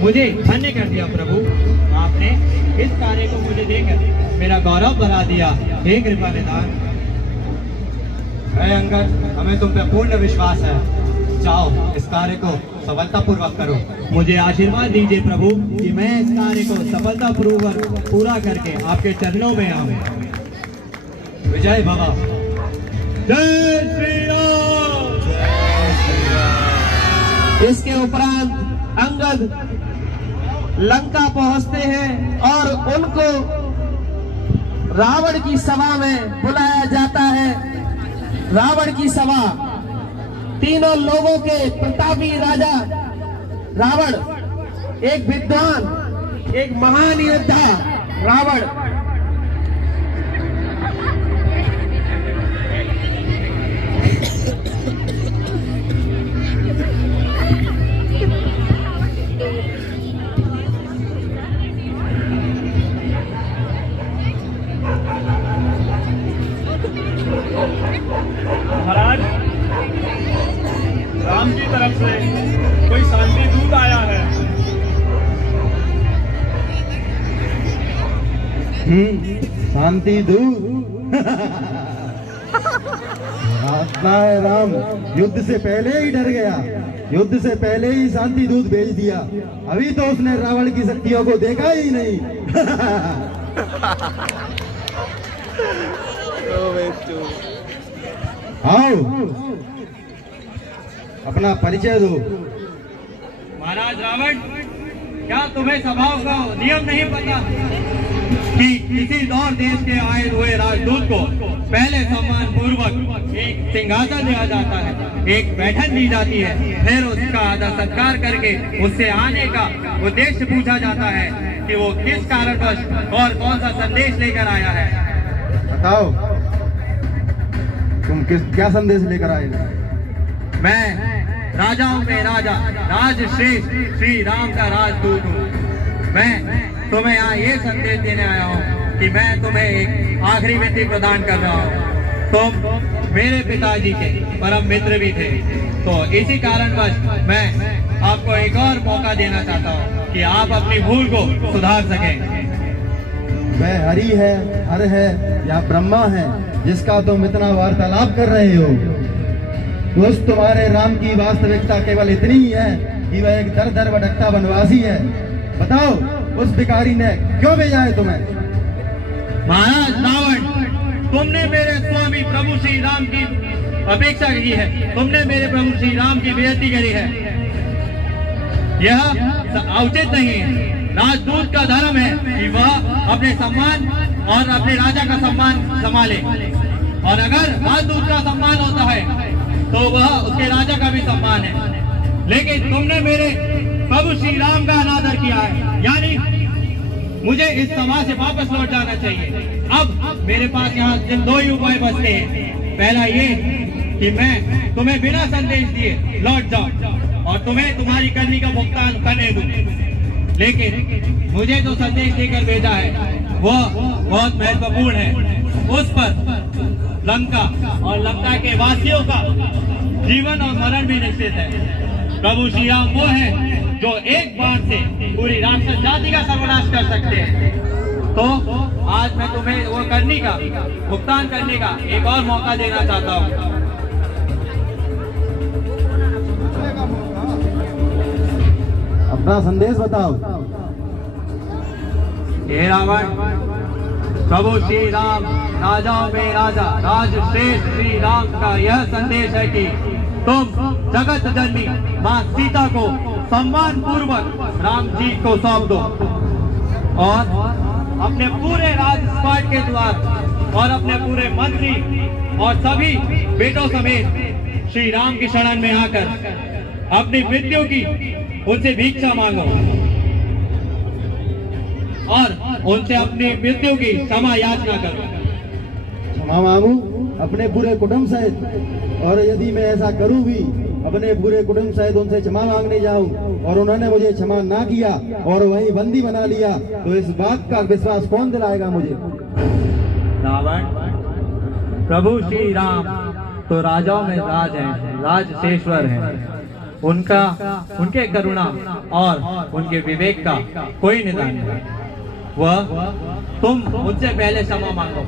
मुझे धन्य कर दिया प्रभु। आपने इस कार्य को मुझे देकर मेरा गौरव बढ़ा दिया। हे कृपा निधान। अंगद, हमें तुम पे पूर्ण विश्वास है। जाओ, इस कार्य को सफलतापूर्वक करो। मुझे आशीर्वाद दीजिए प्रभु कि मैं इस कार्य को सफलतापूर्वक पूरा करके आपके चरणों में आऊं। विजय भवा। जय श्री राम। इसके उपरांत अंगद लंका पहुंचते हैं और उनको रावण की सभा में बुलाया जाता है। रावण की सभा, तीनों लोगों के प्रतापी राजा रावण, एक विद्वान, एक महान योद्धा रावण, महाराज, राम की तरफ से कोई शांति दूत आया है। शांति दूत। रास्ता है राम युद्ध से पहले ही डर गया, युद्ध से पहले ही शांति दूत भेज दिया। अभी तो उसने रावण की शक्तियों को देखा ही नहीं। आओ, अपना परिचय दो। महाराज रावण, क्या तुम्हें स्वभाव का नियम नहीं पता कि किसी और देश के आए हुए राजदूत को पहले सम्मान पूर्वक एक सिंहासन दिया जाता है, एक बैठक दी जाती है, फिर उसका आदर सत्कार करके उससे आने का उद्देश्य पूछा जाता है कि वो किस कारणवश और कौन सा संदेश लेकर आया है। बताओ, तुम क्या संदेश लेकर आए? मैं राजाओं में राजा, राजश्रेष्ठ श्री राम का राजदूत हूँ। मैं तुम्हें यहाँ ये संदेश देने आया हूँ कि मैं तुम्हें एक आखिरी विनती प्रदान कर रहा हूँ। तुम मेरे पिताजी के परम मित्र भी थे, तो इसी कारणवश मैं आपको एक और मौका देना चाहता हूँ कि आप अपनी भूल को सुधार सकें। वह हरि है, हर है या ब्रह्मा है जिसका तुम इतना वार्तालाप कर रहे हो? दोस्त, तुम्हारे राम की वास्तविकता केवल इतनी ही है कि वह एक दर दर भटकता वनवासी है। बताओ, उस भिखारी ने क्यों भेजा है तुम्हें? महाराज रावण, तुमने मेरे स्वामी प्रभु श्री राम की अपेक्षा की है, तुमने मेरे प्रभु श्री राम की बेइज्जती करी है। यह उचित नहीं है। राजदूत का धर्म है कि वह अपने सम्मान और अपने राजा का सम्मान संभाले, और अगर राजदूत का सम्मान होता है तो वह उसके राजा का भी सम्मान है। लेकिन तुमने मेरे प्रभु श्री राम का अनादर किया है, यानी मुझे इस सभा से वापस लौट जाना चाहिए। अब मेरे पास यहाँ सिर्फ दो ही उपाय बचते हैं। पहला ये कि मैं तुम्हें बिना संदेश दिए लौट जाऊं और तुम्हें तुम्हारी करनी का भुगतान करने दूं। लेकिन मुझे जो संदेश देकर भेजा है वह बहुत महत्वपूर्ण है। उस पर लंका और लंका के वासियों का जीवन और मरण भी निश्चित है। प्रभु श्री राम वो है जो एक बार से पूरी राक्षस जाति का सर्वनाश कर सकते हैं। तो आज मैं तुम्हें वो करने का भुगतान करने का एक और मौका देना चाहता हूँ। अपना संदेश बताओ। हे रावण, प्रभु श्री राम राजाओं में राजा, राजश्रेष्ठ श्री राम का यह संदेश है कि तुम जगत जननी माँ सीता को सम्मान पूर्वक राम जी को सौंप दो और अपने पूरे राजपाट के द्वार और अपने पूरे मंत्री और सभी बेटों समेत श्री राम की शरण में आकर अपनी मृत्यु की उनसे भिक्षा मांगो और उनसे अपनी मृत्यु की क्षमा याचना करो। क्षमा मांगू अपने पूरे कुटुंब सहित? और यदि मैं ऐसा करूं भी, अपने पूरे कुटुंब सहित उनसे क्षमा मांगने जाऊं और उन्होंने मुझे क्षमा ना किया और वहीं बंदी बना लिया, तो इस बात का विश्वास कौन दिलाएगा मुझे? रावण, प्रभु श्री राम तो राजाओं में राज हैं, राजशेश्वर हैं। उनके करुणा और उनके विवेक का कोई निदान नहीं। वह तुम मुझसे पहले क्षमा मांगो।